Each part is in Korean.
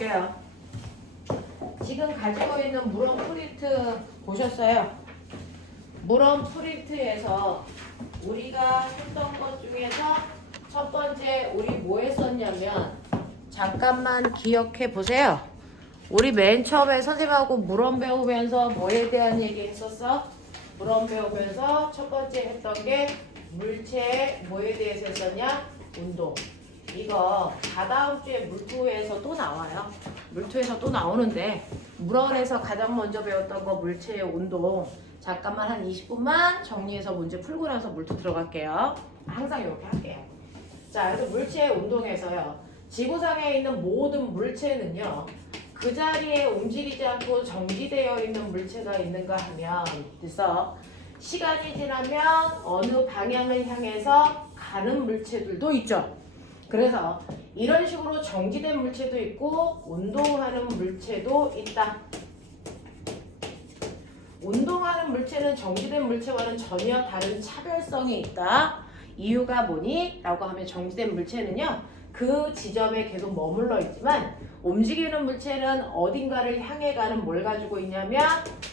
볼게요. 지금 가지고 있는 물원 프린트 보셨어요? 물원 프린트에서 우리가 했던 것 중에서 첫 번째 우리 뭐 했었냐면 잠깐만 기억해 보세요. 우리 맨 처음에 선생님하고 물원 배우면서 뭐에 대한 얘기 했었어? 물원 배우면서 첫 번째 했던 게 물체 뭐에 대해서 했었냐? 운동. 이거 다다음 주에 물투에서 또 나와요. 물투에서 또 나오는데 물원에서 가장 먼저 배웠던 거 물체의 운동. 잠깐만 한 20분만 정리해서 문제 풀고 나서 물투 들어갈게요. 항상 이렇게 할게요. 자, 그래서 물체의 운동에서요. 지구상에 있는 모든 물체는요. 그 자리에 움직이지 않고 정지되어 있는 물체가 있는가 하면 그래서 시간이 지나면 어느 방향을 향해서 가는 물체들도 있죠. 그래서 이런 식으로 정지된 물체도 있고 운동하는 물체도 있다. 운동하는 물체는 정지된 물체와는 전혀 다른 차별성이 있다. 이유가 뭐니? 라고 하면 정지된 물체는요. 그 지점에 계속 머물러 있지만 움직이는 물체는 어딘가를 향해 가는 뭘 가지고 있냐면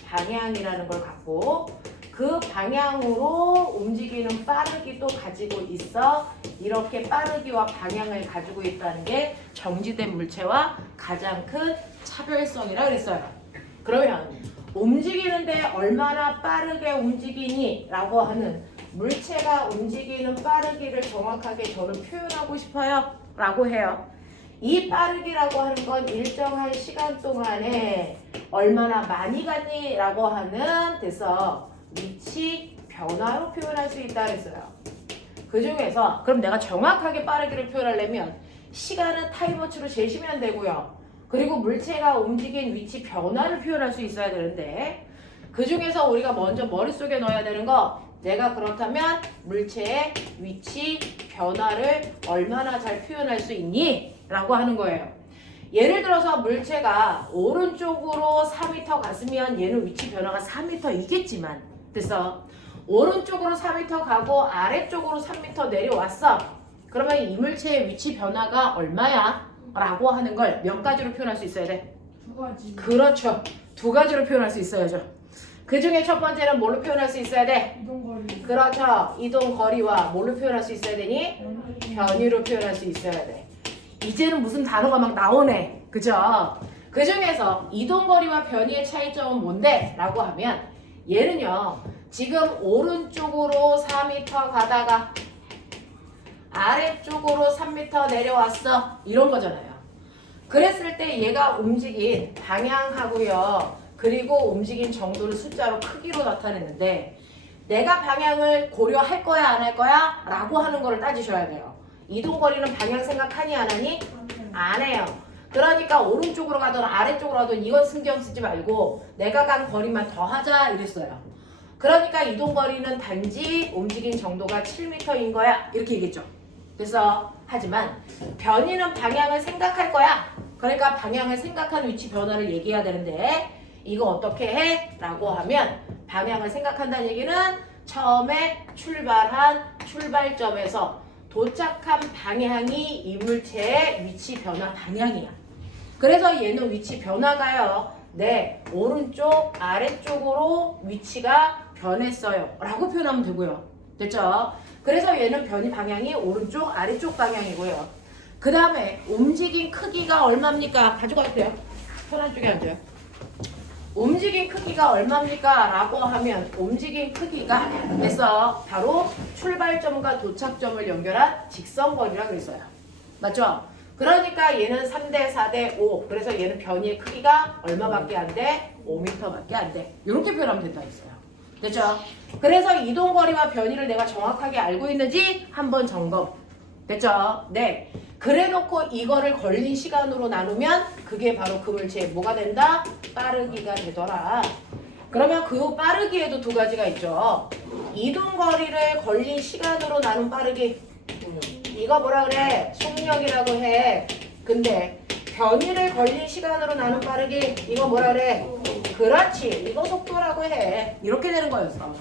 방향이라는 걸 갖고 그 방향으로 움직이는 빠르기도 가지고 있어. 이렇게 빠르기와 방향을 가지고 있다는 게 정지된 물체와 가장 큰 차별성이라 그랬어요. 그러면 움직이는데 얼마나 빠르게 움직이니? 라고 하는 물체가 움직이는 빠르기를 정확하게 저는 표현하고 싶어요. 라고 해요. 이 빠르기라고 하는 건 일정한 시간 동안에 얼마나 많이 갔니? 라고 하는 데서 위치 변화로 표현할 수 있다 그랬어요. 그 중에서 그럼 내가 정확하게 빠르기를 표현하려면 시간은 타임워치로 재시면 되고요. 그리고 물체가 움직인 위치 변화를 표현할 수 있어야 되는데 그 중에서 우리가 먼저 머릿속에 넣어야 되는 거 내가 그렇다면 물체의 위치 변화를 얼마나 잘 표현할 수 있니? 라고 하는 거예요. 예를 들어서 물체가 오른쪽으로 4m 갔으면 얘는 위치 변화가 4m이겠지만 그래서 오른쪽으로 4m 가고 아래쪽으로 3m 내려왔어. 그러면 이 물체의 위치 변화가 얼마야? 라고 하는 걸 몇 가지로 표현할 수 있어야 돼? 두 가지. 그렇죠. 두 가지로 표현할 수 있어야죠. 그 중에 첫 번째는 뭘로 표현할 수 있어야 돼? 이동거리. 그렇죠. 이동거리와 뭘로 표현할 수 있어야 되니? 변위로 표현할 수 있어야 돼. 이제는 무슨 단어가 막 나오네. 그죠? 그 중에서 이동거리와 변위의 차이점은 뭔데? 라고 하면 얘는요. 지금 오른쪽으로 4m 가다가 아래쪽으로 3m 내려왔어. 이런 거잖아요. 그랬을 때 얘가 움직인 방향하고요. 그리고 움직인 정도를 숫자로 크기로 나타냈는데 내가 방향을 고려할 거야 안 할 거야? 라고 하는 거를 따지셔야 돼요. 이동거리는 방향 생각하니 안 하니? 안 해요. 그러니까 오른쪽으로 가든 아래쪽으로 가든 이건 신경 쓰지 말고 내가 간 거리만 더 하자 이랬어요. 그러니까 이동거리는 단지 움직인 정도가 7m인 거야 이렇게 얘기했죠. 그래서 하지만 변위는 방향을 생각할 거야. 그러니까 방향을 생각한 위치 변화를 얘기해야 되는데 이거 어떻게 해? 라고 하면 방향을 생각한다는 얘기는 처음에 출발한 출발점에서 도착한 방향이 이 물체의 위치 변화 방향이야. 그래서 얘는 위치 변화가요. 네, 오른쪽 아래쪽으로 위치가 변했어요. 라고 표현하면 되고요. 됐죠? 그래서 얘는 변이 방향이 오른쪽 아래쪽 방향이고요. 그 다음에 움직인 크기가 얼마입니까? 가져가도 돼요. 편한 쪽에 앉아요. 움직인 크기가 얼마입니까? 라고 하면 움직인 크기가 그래서 바로 출발점과 도착점을 연결한 직선거리라고 했어요. 맞죠? 그러니까 얘는 3대 4대 5 그래서 얘는 변이의 크기가 얼마밖에 안 돼? 5m밖에 안 돼. 이렇게 표현하면 된다 했어요. 됐죠? 그래서 이동거리와 변이를 내가 정확하게 알고 있는지 한번 점검. 됐죠? 네. 그래 놓고 이거를 걸린 시간으로 나누면 그게 바로 그 물체의 뭐가 된다? 빠르기가 되더라. 그러면 그 빠르기에도 두 가지가 있죠. 이동거리를 걸린 시간으로 나눈 빠르기. 이거 뭐라 그래? 속력이라고 해. 근데 변이를 걸린 시간으로 나눈 빠르기. 이거 뭐라 그래? 그렇지. 이거 속도라고 해. 이렇게 되는 거였어.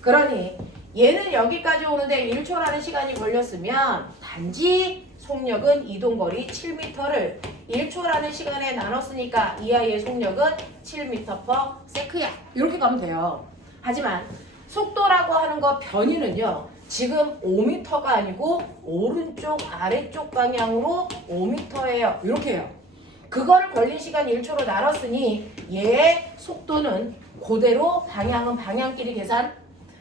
그러니 얘는 여기까지 오는데 1초라는 시간이 걸렸으면 단지 속력은 이동거리 7m를 1초라는 시간에 나눴으니까 이 아이의 속력은 7m/s야. 이렇게 가면 돼요. 하지만 속도라고 하는 거 변이는요. 지금 5m가 아니고 오른쪽 아래쪽 방향으로 5m예요. 이렇게 해요. 그걸 걸린 시간 1초로 나눴으니 얘의 속도는 그대로 방향은 방향끼리 계산,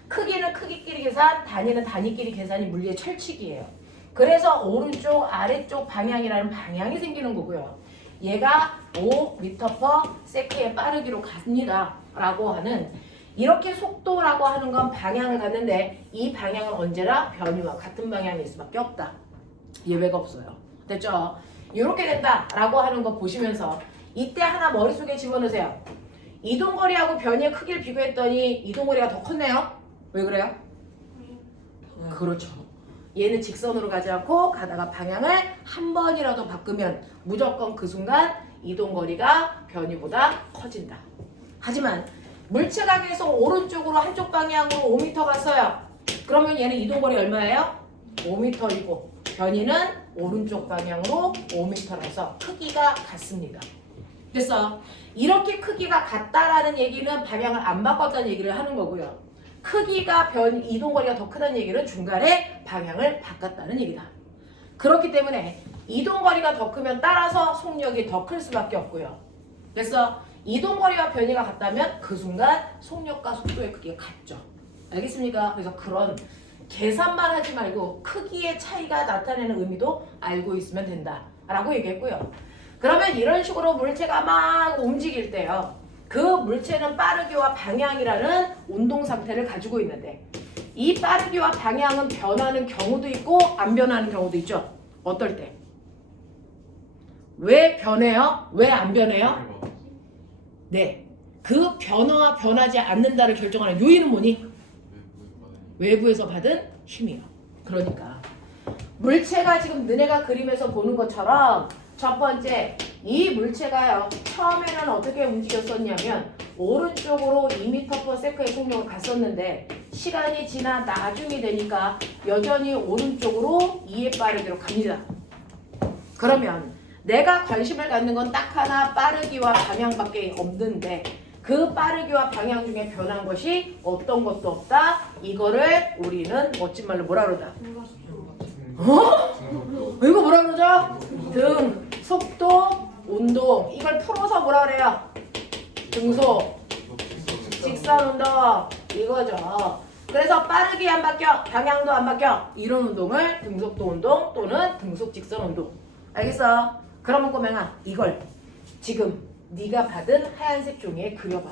크기는 크기끼리 계산, 단위는 단위끼리 계산이 물리의 철칙이에요. 그래서 오른쪽 아래쪽 방향이라는 방향이 생기는 거고요. 얘가 5m/s의 빠르기로 갑니다 라고 하는, 이렇게 속도라고 하는 건 방향을 갖는데 이 방향은 언제나 변이와 같은 방향일 수밖에 없다. 예외가 없어요. 됐죠? 이렇게 된다라고 하는 거 보시면서 이때 하나 머릿속에 집어넣으세요. 이동거리하고 변이의 크기를 비교했더니 이동거리가 더 컸네요. 왜 그래요? 그렇죠. 얘는 직선으로 가지 않고 가다가 방향을 한 번이라도 바꾸면 무조건 그 순간 이동거리가 변이보다 커진다. 하지만 물체가 계속 오른쪽으로 한쪽 방향으로 5m 갔어요. 그러면 얘는 이동거리 얼마예요? 5m이고 변이는 오른쪽 방향으로 5m라서 크기가 같습니다. 그래서 이렇게 크기가 같다라는 얘기는 방향을 안 바꿨다는 얘기를 하는 거고요. 크기가 이동거리가 더 크다는 얘기는 중간에 방향을 바꿨다는 얘기다. 그렇기 때문에 이동거리가 더 크면 따라서 속력이 더 클 수밖에 없고요. 그래서 이동거리와 변이가 같다면 그 순간 속력과 속도의 크기가 같죠. 알겠습니까? 그래서 그런 계산만 하지 말고 크기의 차이가 나타내는 의미도 알고 있으면 된다라고 얘기했고요. 그러면 이런 식으로 물체가 막 움직일 때요. 그 물체는 빠르기와 방향이라는 운동 상태를 가지고 있는데 이 빠르기와 방향은 변하는 경우도 있고 안 변하는 경우도 있죠. 어떨 때? 왜 변해요? 왜 안 변해요? 네. 그 변화와 변하지 않는다를 결정하는 요인은 뭐니? 외부에서 받은 힘이요. 그러니까 물체가 지금 너네가 그림에서 보는 것처럼 첫 번째 이 물체가요. 처음에는 어떻게 움직였었냐면 오른쪽으로 2m/s의 속력을 갔었는데 시간이 지나 나중이 되니까 여전히 오른쪽으로 2의 빠르기로 갑니다. 그러면 내가 관심을 갖는 건 딱 하나 빠르기와 방향밖에 없는데 그 빠르기와 방향 중에 변한 것이 어떤 것도 없다. 이거를 우리는 멋진 말로 뭐라 그러자? 이거 뭐라 그러죠? 등, 속도, 운동. 이걸 풀어서 뭐라 그래요? 등속, 직선 운동. 이거죠. 그래서 빠르기 안 바뀌어, 방향도 안 바뀌어. 이런 운동을 등속도 운동 또는 등속 직선 운동. 알겠어? 그러면 꼬맹아 이걸 지금 네가 받은 하얀색 종이에 그려봐.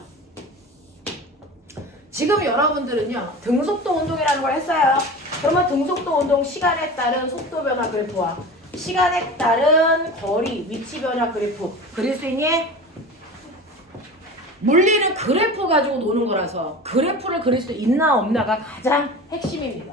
지금 여러분들은요 등속도 운동이라는 걸 했어요. 그러면 등속도 운동 시간에 따른 속도 변화 그래프와 시간에 따른 거리 위치 변화 그래프 그릴 수 있니? 물리는 그래프 가지고 노는 거라서 그래프를 그릴 수 있나 없나가 가장 핵심입니다.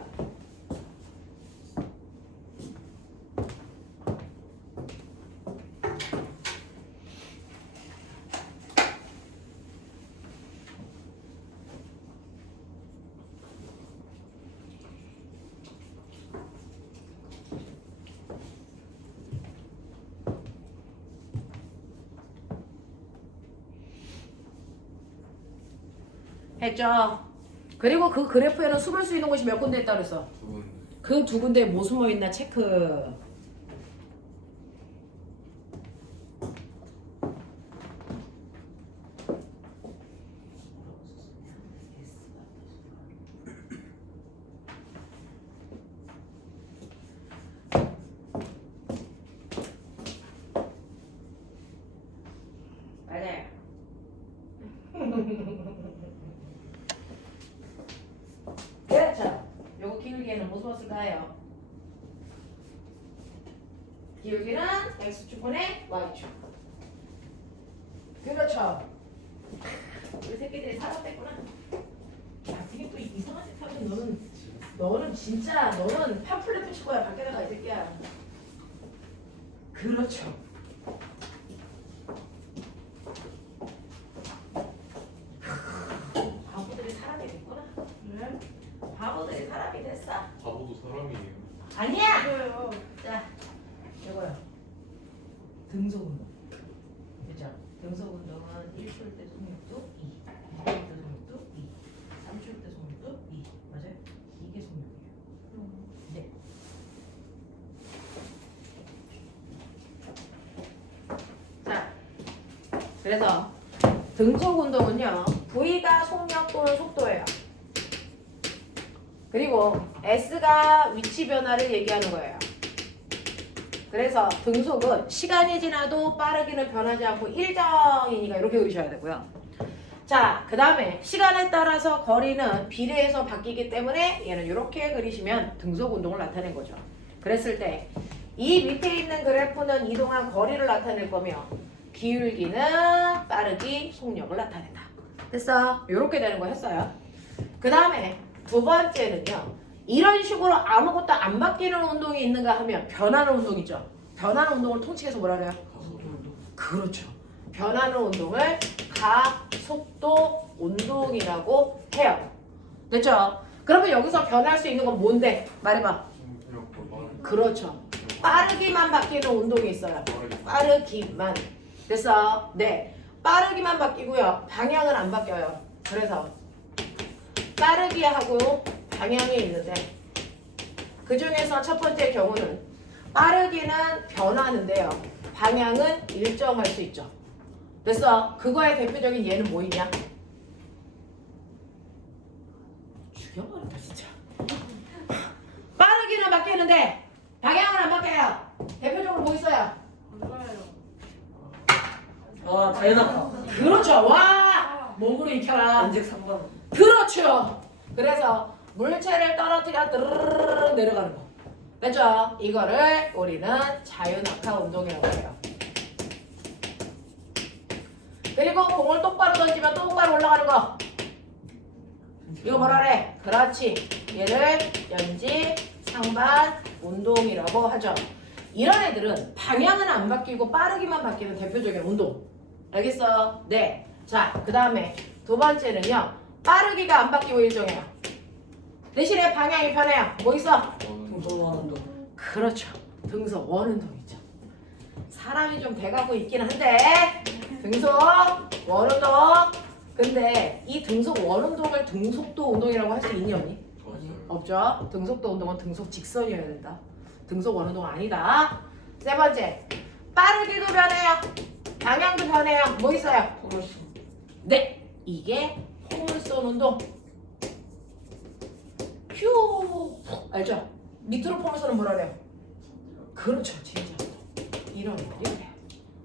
했죠. 그리고 그 그래프에는 숨을 수 있는 곳이 몇 군데 있다고 그랬어? 그 두 군데에 뭐 숨어 있나 체크. 맞아요. 그렇죠. 요거 기울기에는 뭐 숨었을까요? 기울기는 X축분의 Y축. 그렇죠. 우리 새끼들이 살아뺐구나. 야, 되게 또 이상한 짓 하면 너는 진짜 너는 팜플렛 붙일 거야. 밖에 나가 이 새끼야. 그렇죠. 바보들이 사람이 됐구나. 응? 바보들이 사람이 됐어. 바보도 사람이에요. 아니야. 자, 등속 운동은 1초일 때 속력도 2, 2초일 때 속력도 2, 3초일 때 속력도 2. 맞아요? 이게 속력이에요. 네. 자, 그래서 등속 운동은요, V가 속력 또는 속도예요. 그리고 S가 위치 변화를 얘기하는 거예요. 그래서 등속은 시간이 지나도 빠르기는 변하지 않고 일정이니까 이렇게 그리셔야 되고요. 자, 그 다음에 시간에 따라서 거리는 비례해서 바뀌기 때문에 얘는 이렇게 그리시면 등속 운동을 나타낸 거죠. 그랬을 때 이 밑에 있는 그래프는 이동한 거리를 나타낼 거며 기울기는 빠르기, 속력을 나타낸다. 됐어? 이렇게 되는 거 했어요. 그 다음에 두 번째는요. 이런 식으로 아무것도 안 바뀌는 운동이 있는가 하면 변하는 운동이죠. 변하는 운동을 통칭해서 뭐라 그래요? 그렇죠. 변하는 운동을 가속도 운동이라고 해요. 됐죠? 그러면 여기서 변할 수 있는 건 뭔데? 말해봐. 그렇죠. 빠르기만 바뀌는 운동이 있어요. 빠르기만. 됐어? 네. 빠르기만 바뀌고요. 방향은 안 바뀌어요. 그래서 빠르기 하고 방향이 있는데 그 중에서 첫 번째 경우는 빠르기는 변하는데요. 방향은 일정할 수 있죠. 됐어? 그거의 대표적인 예는 뭐이냐? 죽여버린다 진짜. 빠르기는 바뀌는데 방향은 안 바뀌어요. 대표적으로 뭐 있어요? 아, 자연학파. 그렇죠. 와! 목으로 익혀라. 안직 3번. 그렇죠. 그래서 물체를 떨어뜨려 드르르르 내려가는 거. 됐죠? 이거를 우리는 자유낙하 운동이라고 해요. 그리고 공을 똑바로 던지면 똑바로 올라가는 거. 이거 뭐라 그래? 그렇지. 얘를 연지 상반 운동이라고 하죠. 이런 애들은 방향은 안 바뀌고 빠르기만 바뀌는 대표적인 운동. 알겠어? 네. 자, 그 다음에 두 번째는요. 빠르기가 안 바뀌고 일정해요. 대신에 방향이 변해요. 뭐 있어? 등속 원운동. 그렇죠. 등속 원운동 있죠. 사람이 좀 돼가고 있긴 한데 등속 원운동. 근데 이 등속 원운동을 등속도 운동이라고 할 수 있니 없니? 없죠. 등속도 운동은 등속 직선이어야 된다. 등속 원운동 아니다. 세 번째, 빠르기도 변해요. 방향도 변해요. 뭐 있어요? 포물선. 네, 이게 포물선 운동. 휴, 알죠? 밑으로 포물선은 뭐라 그래요? 그렇죠, 진짜. 이런 거요.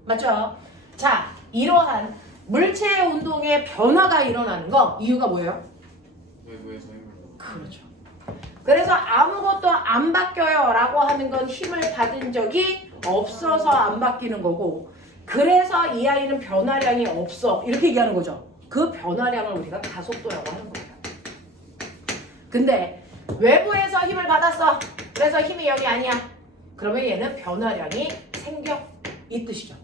맞죠? 자, 이러한 물체 운동의 변화가 일어나는 거 이유가 뭐예요? 외부에서 힘을 그렇죠. 그래서 아무것도 안 바뀌어요 라고 하는 건 힘을 받은 적이 없어서 안 바뀌는 거고, 그래서 이 아이는 변화량이 없어 이렇게 얘기하는 거죠. 그 변화량을 우리가 가속도라고 하는 거예요. 근데 외부에서 힘을 받았어. 그래서 힘이 여기 아니야. 그러면 얘는 변화량이 생겨 이 뜻이죠.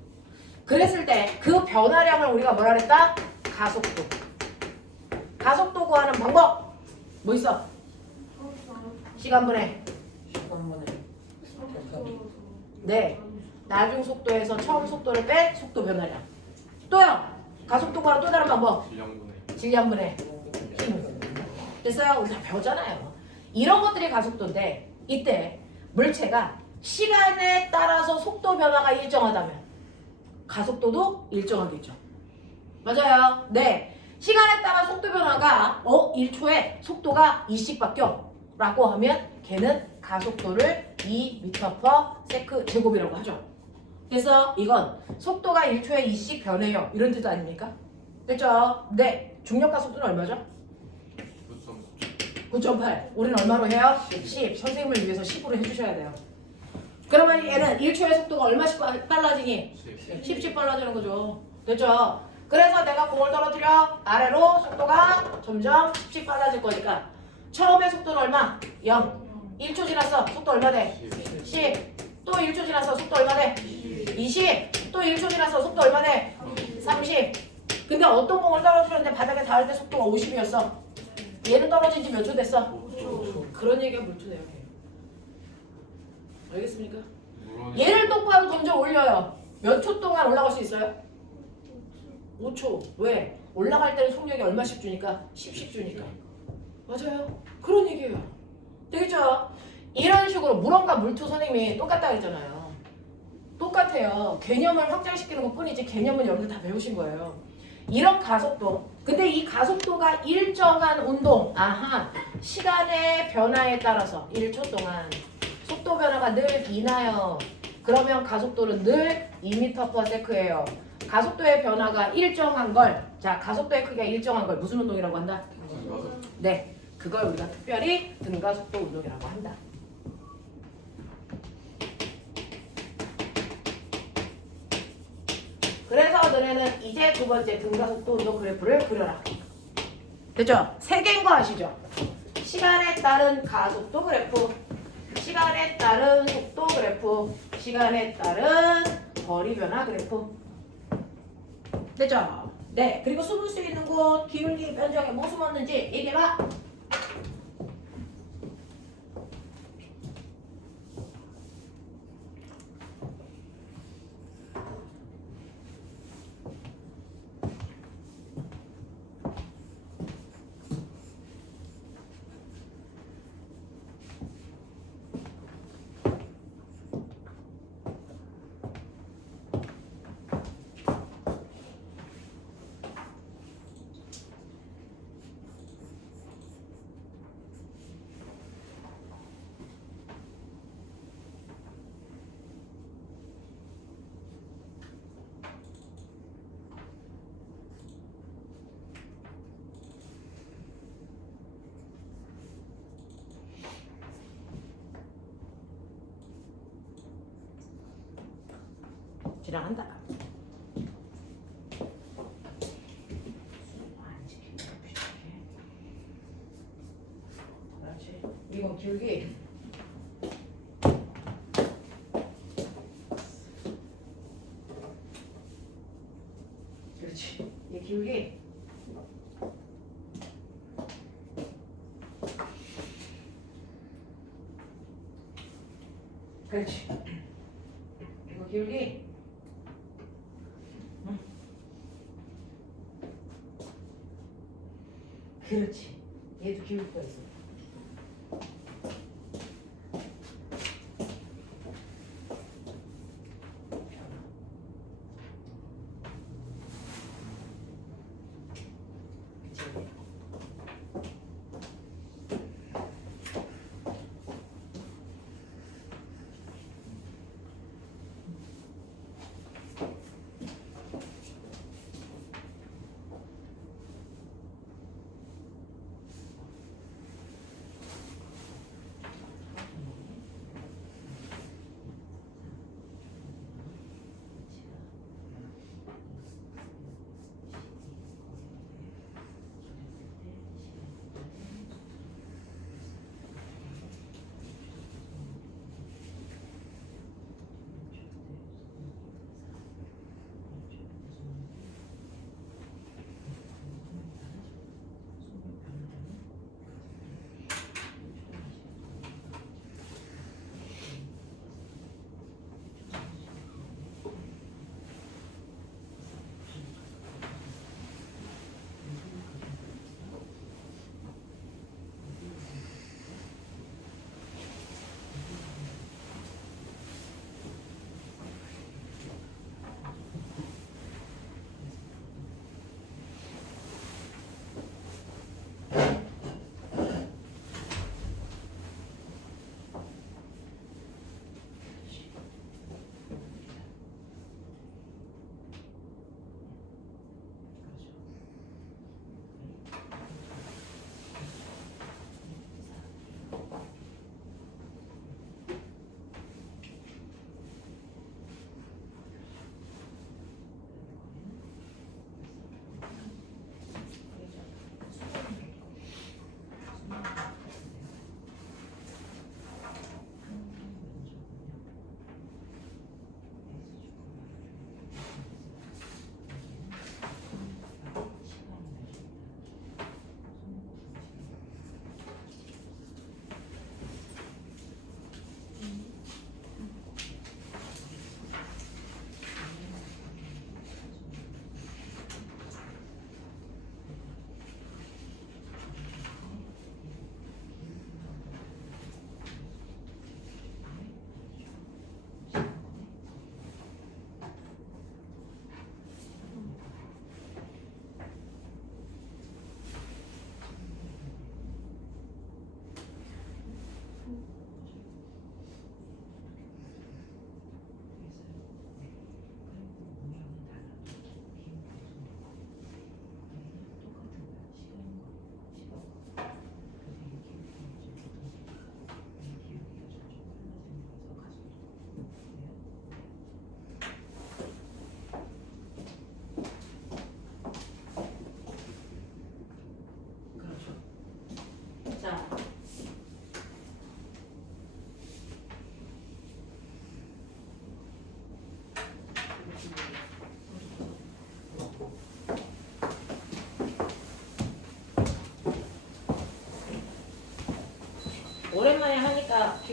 그랬을 때 그 변화량을 우리가 뭐라 그랬다? 가속도. 가속도 구하는 방법 뭐 있어? 시간분해. 시간만에. 곱하기. 네. 나중 속도에서 처음 속도를 뺀 속도 변화량. 또요. 가속도 구하는 또 다른 방법. 질량분해 질량분해. 힘. 됐어요? 우리 다 배웠잖아요. 이런 것들이 가속도인데 이때 물체가 시간에 따라서 속도 변화가 일정하다면 가속도도 일정하겠죠. 맞아요. 네. 시간에 따라 속도 변화가 1초에 속도가 2씩 바뀌어 라고 하면 걔는 가속도를 2m/s 제곱이라고 하죠. 그래서 이건 속도가 1초에 2씩 변해요. 이런 뜻 아닙니까? 됐죠? 네. 중력가 속도는 얼마죠? 9.8. 우리는 얼마로 해요? 10. 선생님을 위해서 10으로 해주셔야 돼요. 그러면 얘는 1초의 속도가 얼마씩 빨라지니? 10씩 빨라지는 거죠. 됐죠? 그래서 내가 공을 떨어뜨려 아래로 속도가 점점 10씩 빨라질 거니까 처음에 속도는 얼마? 0. 1초 지났어. 속도 얼마 돼? 10. 또 1초 지났어. 속도 얼마 돼? 20. 또 1초 지났어. 속도 얼마 돼? 30. 근데 어떤 공을 떨어뜨렸는데 바닥에 닿을 때 속도가 50이었어. 얘는 떨어진 지 몇 초 됐어? 5초. 그런 얘기가 물초 내용이에요. 알겠습니까? 얘를 똑바로 던져 올려요. 몇 초 동안 올라갈 수 있어요? 5초. 왜? 올라갈 때는 속력이 얼마씩 주니까? 10씩 주니까. 맞아요. 그런 얘기예요. 되겠죠? 이런 식으로 물원과 물투 선생님이 똑같다 그랬잖아요. 똑같아요. 개념을 확장시키는 것 뿐이지 개념은 여러분들 다 배우신 거예요. 이런 가속도. 근데 이 가속도가 일정한 운동, 시간의 변화에 따라서 1초 동안 속도 변화가 늘 인하여. 그러면 가속도는 늘 2m/s예요. 가속도의 변화가 일정한 걸, 자, 가속도의 크기가 일정한 걸 무슨 운동이라고 한다? 네, 그걸 우리가 특별히 등가속도 운동이라고 한다. 그래서 너네는 이제 두 번째 등가속도 운동 그래프를 그려라. 됐죠? 세 개인 거 아시죠? 시간에 따른 가속도 그래프, 시간에 따른 속도 그래프, 시간에 따른 거리 변화 그래프. 됐죠? 네. 그리고 숨을 수 있는 곳, 기울기 변정에 뭐 숨었는지 얘기해봐. 지나간다. 그렇지. 이건 기울기. 그렇지. 이 기울기. 그렇지. 이거 기울기. 그렇지. 얘도 기울기가 있어.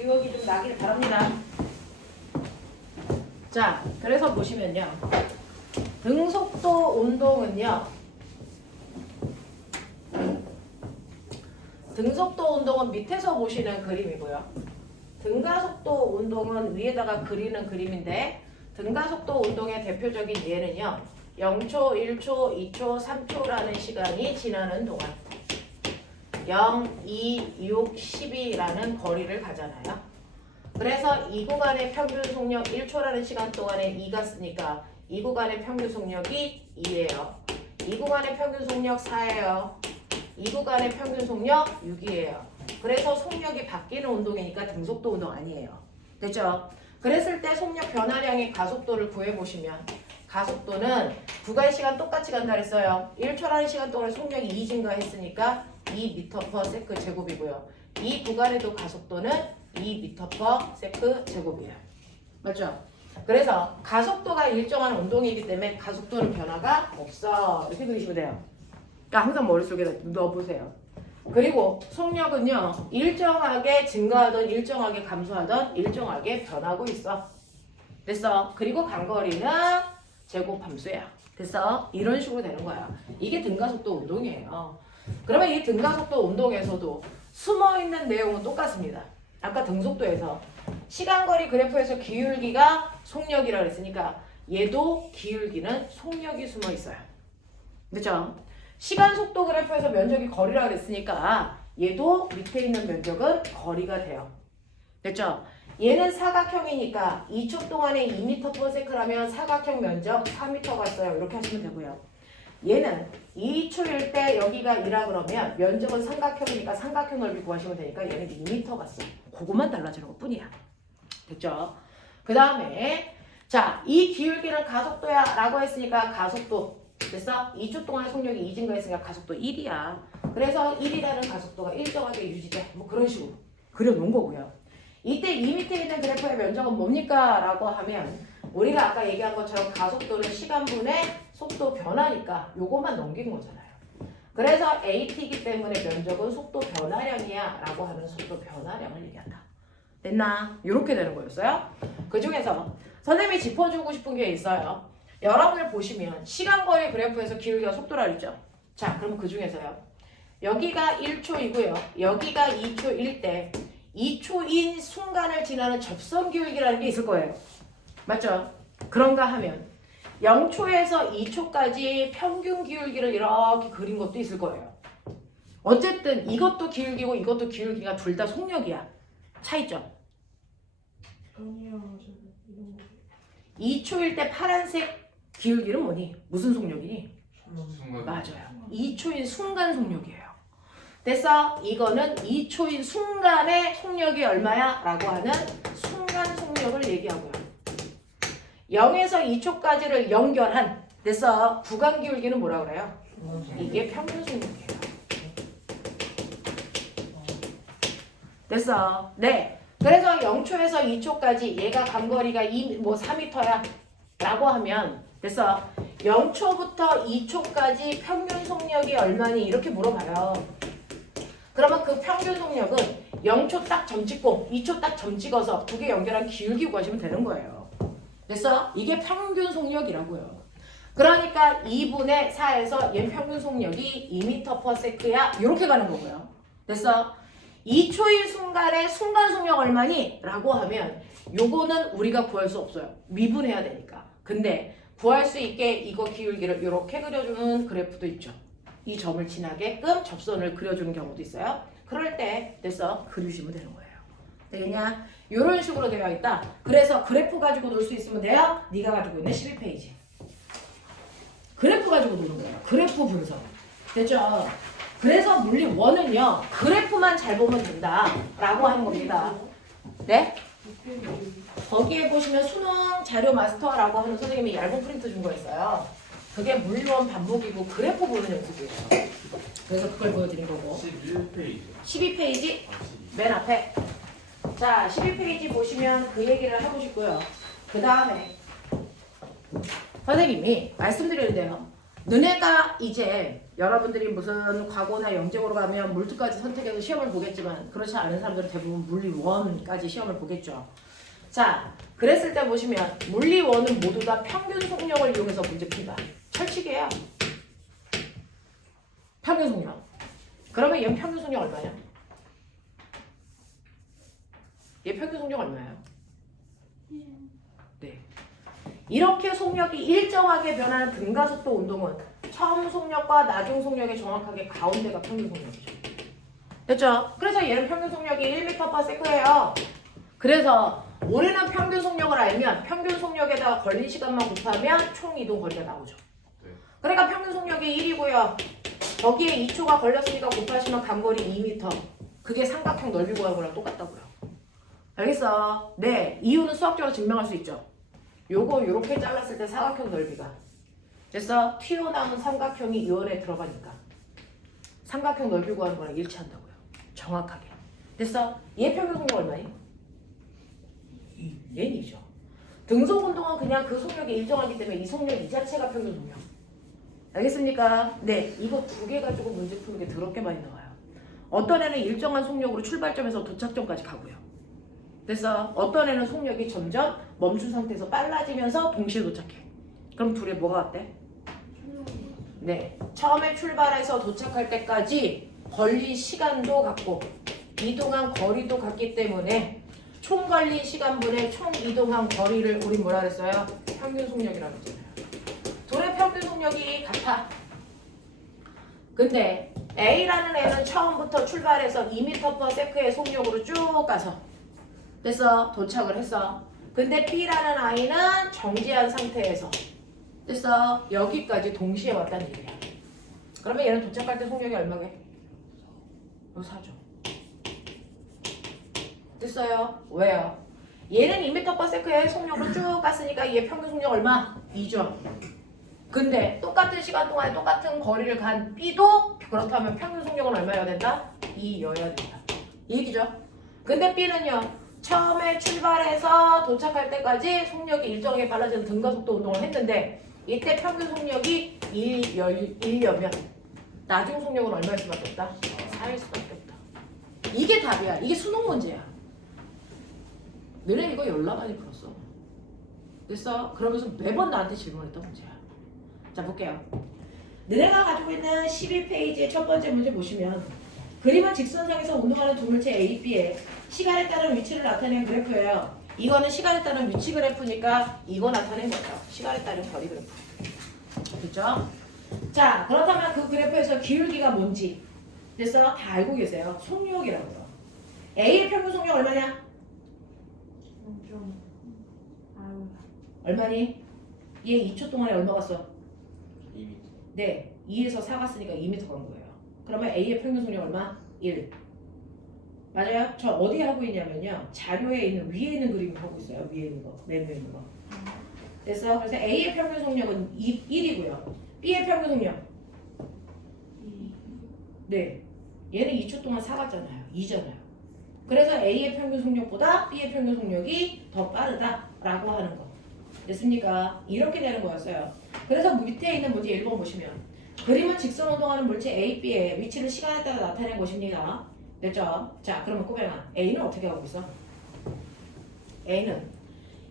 기억이 좀 나길 바랍니다. 자, 그래서 보시면요. 등속도 운동은요. 등속도 운동은 밑에서 보시는 그림이고요. 등가속도 운동은 위에다가 그리는 그림인데 등가속도 운동의 대표적인 예는요. 0초, 1초, 2초, 3초라는 시간이 지나는 동안 0, 2, 6, 10이라는 거리를 가잖아요. 그래서 이 구간의 평균 속력 1초라는 시간 동안에 2가 쓰니까 이 구간의 평균 속력이 2예요. 이 구간의 평균 속력 4예요. 이 구간의 평균 속력 6이에요. 그래서 속력이 바뀌는 운동이니까 등속도 운동 아니에요. 됐죠? 그랬을 때 속력 변화량의 가속도를 구해보시면 가속도는 구간 시간 똑같이 간다 그랬어요. 1초라는 시간 동안에 속력이 2 증가했으니까 2m/s 제곱이고요. 이 구간에도 가속도는 2m/s 제곱이에요. 맞죠? 그래서 가속도가 일정한 운동이기 때문에 가속도는 변화가 없어. 이렇게 그리시면 돼요. 그러니까 항상 머릿속에다 넣어보세요. 그리고 속력은요. 일정하게 증가하던 일정하게 감소하던 일정하게 변하고 있어. 됐어? 그리고 간거리는 제곱함수야. 됐어? 이런 식으로 되는 거야. 이게 등가속도 운동이에요. 그러면 이 등가속도 운동에서도 숨어있는 내용은 똑같습니다. 아까 등속도에서 시간거리 그래프에서 기울기가 속력이라고 했으니까 얘도 기울기는 속력이 숨어 있어요. 그죠? 시간 속도 그래프에서 면적이 거리라고 했으니까 얘도 밑에 있는 면적은 거리가 돼요. 됐죠? 얘는 사각형이니까 2초 동안에 2m/s라면 사각형 면적 4m가 있어요. 이렇게 하시면 되고요. 얘는 2초일 때 여기가 2라 그러면 면적은 삼각형이니까 삼각형 넓이 구하시면 되니까 얘는 2m가 써. 그것만 달라지는 것 뿐이야. 됐죠? 그 다음에 자, 이 기울기를 가속도야 라고 했으니까 가속도 됐어? 2초 동안의 속력이 2 증가했으니까 가속도 1이야. 그래서 1이라는 가속도가 일정하게 유지돼. 뭐 그런 식으로 그려놓은 거고요. 이때 이 밑에 있는 그래프의 면적은 뭡니까? 라고 하면 우리가 아까 얘기한 것처럼 가속도는 시간분의 속도 변화니까 요것만 넘긴 거잖아요. 그래서 AT이기 때문에 면적은 속도 변화량이야 라고 하는 속도 변화량을 얘기한다. 됐나? 이렇게 되는 거였어요. 그 중에서 선생님이 짚어주고 싶은 게 있어요. 여러분들 보시면 시간거리 그래프에서 기울기가 속도라 그랬죠. 자, 그럼 그 중에서요. 여기가 1초이고요. 여기가 2초일 때 2초인 순간을 지나는 접선 기울기라는 게 있을 거예요. 맞죠? 그런가 하면 0초에서 2초까지 평균 기울기를 이렇게 그린 것도 있을 거예요. 어쨌든 이것도 기울기고 이것도 기울기가 둘 다 속력이야. 차이점. 아니야, 이런 거. 2초일 때 파란색 기울기는 뭐니? 무슨 속력이니? 순간. 맞아요. 2초인 순간 속력이에요. 됐어? 이거는 2초인 순간의 속력이 얼마야? 라고 하는 순간 속력을 얘기하고요. 0에서 2초까지를 연결한 됐어? 구간 기울기는 뭐라 그래요? 이게 평균 속력이에요. 됐어? 네. 그래서 0초에서 2초까지 얘가 간거리가 4m야 라고 하면 됐어? 0초부터 2초까지 평균 속력이 얼마니? 이렇게 물어봐요. 그러면 그 평균 속력은 0초 딱 점 찍고 2초 딱 점 찍어서 두 개 연결한 기울기 구하시면 되는 거예요. 됐어? 이게 평균 속력이라고요. 그러니까 2분의 4에서 얘 평균 속력이 2m/s야 이렇게 가는 거고요. 됐어? 2초일 순간의 순간 속력 얼마니? 라고 하면 요거는 우리가 구할 수 없어요. 미분해야 되니까. 근데 구할 수 있게 이거 기울기를 이렇게 그려주는 그래프도 있죠. 이 점을 지나게끔 접선을 그려주는 경우도 있어요. 그럴 때 됐어? 그리시면 되는 거예요. 되겠냐? 이런 식으로 되어 있다. 그래서 그래프 가지고 놀 수 있으면 돼요. 네가 가지고 있는 12페이지. 그래프 가지고 노는 거예요. 그래프 분석. 됐죠? 그래서 물리 1은요. 그래프만 잘 보면 된다. 라고 하는 겁니다. 네? 거기에 보시면 수능 자료 마스터라고 하는 선생님이 얇은 프린트 준 거 있어요. 그게 물리원 반복이고 그래프 보는 연습이에요. 그래서 그걸 보여드린 거고. 11페이지. 12페이지 맨 앞에. 자, 12페이지 보시면 그 얘기를 하고 싶고요. 그 다음에 선생님이 말씀드리는데요. 너네가 이제 여러분들이 무슨 과거나 영재고로 가면 물투까지 선택해서 시험을 보겠지만 그렇지 않은 사람들은 대부분 물리 1까지 시험을 보겠죠. 자, 그랬을 때 보시면 물리 1은 모두 다 평균 속력을 이용해서 문제 푼다. 철칙이에요. 평균 속력. 그러면 얘는 평균 속력 얼마냐? 얘 평균 속력 얼마예요? 네. 이렇게 속력이 일정하게 변하는 등가속도 운동은 처음 속력과 나중 속력의 정확하게 가운데가 평균 속력이죠. 됐죠? 그래서 얘는 평균 속력이 1m/s예요. 그래서 우리는 평균 속력을 알면 평균 속력에다가 걸린 시간만 곱하면 총 이동 거리가 나오죠. 네. 그러니까 평균 속력이 1이고요. 거기에 2초가 걸렸으니까 곱하시면 간거리 2m. 그게 삼각형 넓이 구하는 거랑 똑같다고요. 알겠어? 네. 이유는 수학적으로 증명할 수 있죠. 요거 요렇게 잘랐을 때 사각형 넓이가 됐어? 튀어나오는 삼각형이 이 원에 들어가니까 삼각형 넓이 구하는 거랑 일치한다고요. 정확하게. 됐어? 얘 평균 속력 얼마니? 얘는 2죠. 등속 운동은 그냥 그 속력이 일정하기 때문에 이 속력 이 자체가 평균 속력. 알겠습니까? 네. 이거 두 개 가지고 문제 푸는 게 더럽게 많이 나와요. 어떤 애는 일정한 속력으로 출발점에서 도착점까지 가고요. 그래서 어떤 애는 속력이 점점 멈춘 상태에서 빨라지면서 동시에 도착해. 그럼 둘이 뭐가 같대? 네. 처음에 출발해서 도착할 때까지 걸린 시간도 같고 이동한 거리도 같기 때문에 총 걸린 시간분의 총 이동한 거리를 우리 뭐라 그랬어요? 평균 속력이라고 했잖아요. 둘의 평균 속력이 같아. 근데 A라는 애는 처음부터 출발해서 2m/s의 속력으로 쭉 가서 됐어? 도착을 했어. 근데 B라는 아이는 정지한 상태에서 됐어? 여기까지 동시에 왔다는 얘기야. 그러면 얘는 도착할 때 속력이 얼마게? 4죠. 됐어요? 왜요? 얘는 2m/s의 속력으로 쭉 갔으니까 얘 평균 속력 얼마? 2죠. 근데 똑같은 시간 동안에 똑같은 거리를 간 B도 그렇다면 평균 속력은 얼마여야 된다? 2여야 된다. 이 얘기죠. 근데 B는요. 처음에 출발해서 도착할 때까지 속력이 일정하게 빨라지는 등가속도 운동을 했는데 이때 평균 속력이 1려면 나중 속력은 얼마일 수밖에 없다? 4일 수밖에 없다. 이게 답이야. 이게 수능 문제야. 너네 이거 열나 많이 풀었어. 됐어? 그러면서 매번 나한테 질문했던 문제야. 자, 볼게요. 너네가 가지고 있는 11페이지의 첫 번째 문제 보시면 그림은 직선상에서 운동하는 두 물체 A, B의 시간에 따른 위치를 나타낸 그래프예요. 이거는 시간에 따른 위치 그래프니까 이거 나타낸 거죠. 시간에 따른 거리 그래프. 됐죠? 자, 그렇다면 그 그래프에서 기울기가 뭔지 됐어? 다 알고 계세요. 속력이라고요. A의 평균 속력 얼마냐? 얼마니? 얘 2초 동안에 얼마 갔어? 2m. 네, 2에서 4 갔으니까 2m 간 거예요. 그러면 A의 평균 속력 얼마? 1. 맞아요? 저 어디 하고 있냐면요. 자료에 있는 위에 있는 그림을 하고 있어요. 위에 있는 거, 맨 위에 있는 거. 됐어? 그래서 A의 평균 속력은 1이고요. B의 평균 속력. 네, 얘는 2초 동안 4 갔잖아요. 2잖아요. 그래서 A의 평균 속력보다 B의 평균 속력이 더 빠르다라고 하는 거. 됐습니까? 이렇게 되는 거였어요. 그래서 밑에 있는 문제 1번 보시면 그림은 직선 운동하는 물체 A, B의 위치를 시간에 따라 나타낸 것입니다. 됐죠? 자, 그러면 꼬맹아 A는 어떻게 하고 있어? A는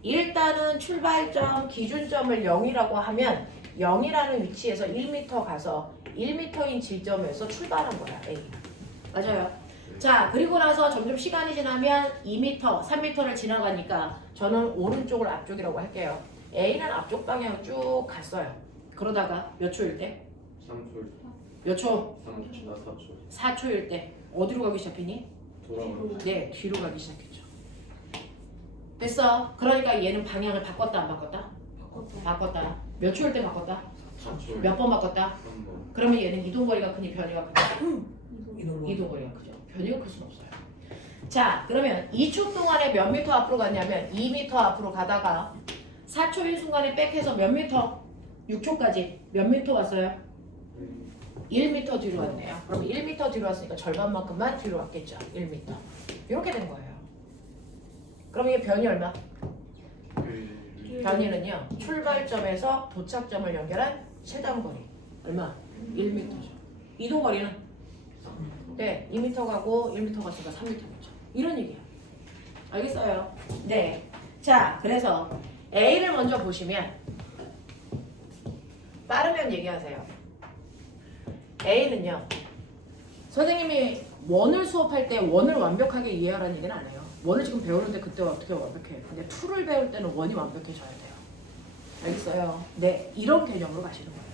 일단은 출발점 기준점을 0이라고 하면 0이라는 위치에서 1m 가서 1m인 지점에서 출발한 거야. A. 맞아요. 자, 그리고 나서 점점 시간이 지나면 2m, 3m를 지나가니까 저는 오른쪽을 앞쪽이라고 할게요. A는 앞쪽 방향을 쭉 갔어요. 그러다가 몇 초일 때? 3초. 몇 초? 3초. 나 4초. 4초일 때 어디로 가기 시작했니? 돌아오는. 네, 뒤로 가기 시작했죠. 됐어. 그러니까 얘는 방향을 바꿨다 안 바꿨다? 바꿨다. 몇 초일 때 바꿨다? 4초. 몇 번 바꿨다? 3번. 그러면 얘는 이동거리가 크니 변이가 크다? 이동. 이동거리가 크죠. 변이가 클 수는 없어요. 자, 그러면 2초 동안에 몇 미터 앞으로 갔냐면 2m 앞으로 가다가 4초인 순간에 백해서 몇 미터? 6초까지 몇 미터 왔어요? 1m 뒤로 왔네요. 그럼 1m 뒤로 왔으니까 절반만큼만 뒤로 왔겠죠. 1m. 이렇게 된 거예요. 그럼 이게 변이 얼마? 변이는요. 출발점에서 도착점을 연결한 최단거리. 얼마? 1m죠. 이동거리는? 네, 2m 가고 1m 갔으니까 3m겠죠. 이런 얘기야. 알겠어요? 네. 자, 그래서 A를 먼저 보시면 빠르면 얘기하세요. A는요. 선생님이 원을 수업할 때 원을 완벽하게 이해하라는 얘기는 안 해요. 원을 지금 배우는데 그때 어떻게 완벽해? 근데 2를 배울 때는 원이 완벽해져야 돼요. 알겠어요? 네, 이런 개념으로 가시는 거예요.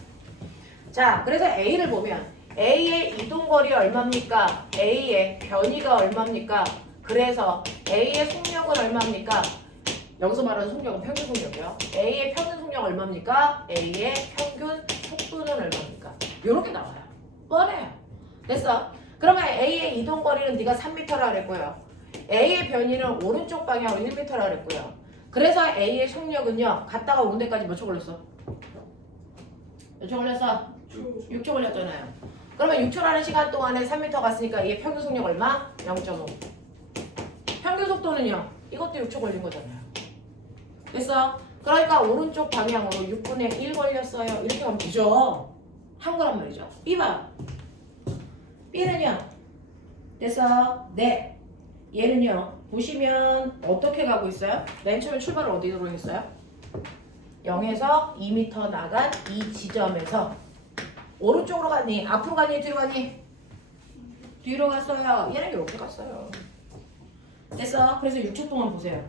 자, 그래서 A를 보면 A의 이동거리 얼마입니까? A의 변이가 얼마입니까? 그래서 A의 속력은 얼마입니까? 여기서 말하는 속력은 평균 속력이요. A의 평균 속력 얼마입니까? A의 평균 속도는 얼마입니까? 이렇게 나와요. 뻔해요. 됐어? 그러면 A의 이동거리는 네가 3m라 그랬고요. A의 변이는 오른쪽 방향으로 1m라 그랬고요. 그래서 A의 속력은요. 갔다가 오는 데까지 몇 초 걸렸어? 몇 초 걸렸어? 6초 걸렸잖아요. 그러면 6초라는 시간 동안에 3m 갔으니까 얘 평균 속력 얼마? 0.5. 평균 속도는요? 이것도 6초 걸린 거잖아요. 됐어? 그러니까 오른쪽 방향으로 6분의 1 걸렸어요. 이렇게 하면 되죠. 한 거란 말이죠. B봐. B는요? 됐어? 네. 얘는요? 보시면 어떻게 가고 있어요? 맨 처음에 출발을 어디로 했어요? 0에서 2m 나간 이 지점에서 오른쪽으로 가니? 앞으로 가니? 뒤로 가니? 뒤로 갔어요. 얘는 이렇게 갔어요. 됐어? 그래서 6초 동안 보세요.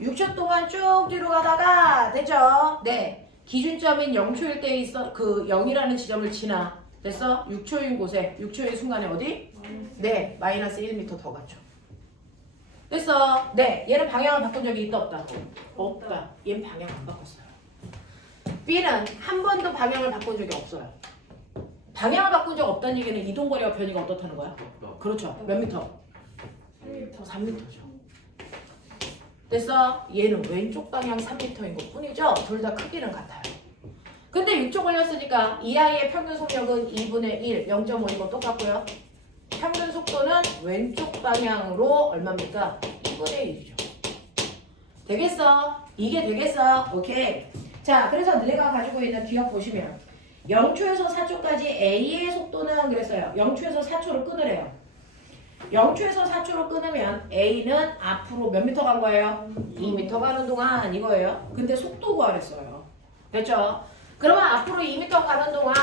6초 동안 쭉 뒤로 가다가 됐죠? 네. 기준점인 0초일 때 있어 그 0이라는 지점을 지나. 됐어? 6초인 곳에 6초의 순간에 어디? 네. 마이너스 1m 더 갔죠. 됐어? 네. 얘는 방향을 바꾼 적이 있다 없다? 없다. 얘는 방향 안 바꿨어요. B는 한 번도 방향을 바꾼 적이 없어요. 방향을 바꾼 적 없다는 얘기는 이동거리와 변이가 어떻다는 거야? 그렇죠. 몇 미터? 3m죠. 됐어? 얘는 왼쪽 방향 3m인 것 뿐이죠. 둘 다 크기는 같아요. 근데 6초 걸렸으니까 이 아이의 평균 속력은 2분의 1, 0.5이고 똑같고요. 평균 속도는 왼쪽 방향으로 얼마입니까? 2분의 1이죠. 되겠어? 이게 되겠어? 오케이. 자, 그래서 내가 가지고 있는 기억 보시면 0초에서 4초까지 A의 속도는 그랬어요. 0초에서 4초로 끊으래요. 0초에서 4초로 끊으면 A는 앞으로 몇 미터 간 거예요? 2m 가는 동안 이거예요. 근데 속도 구하랬어요. 됐죠? 그러면 앞으로 2m 가는 동안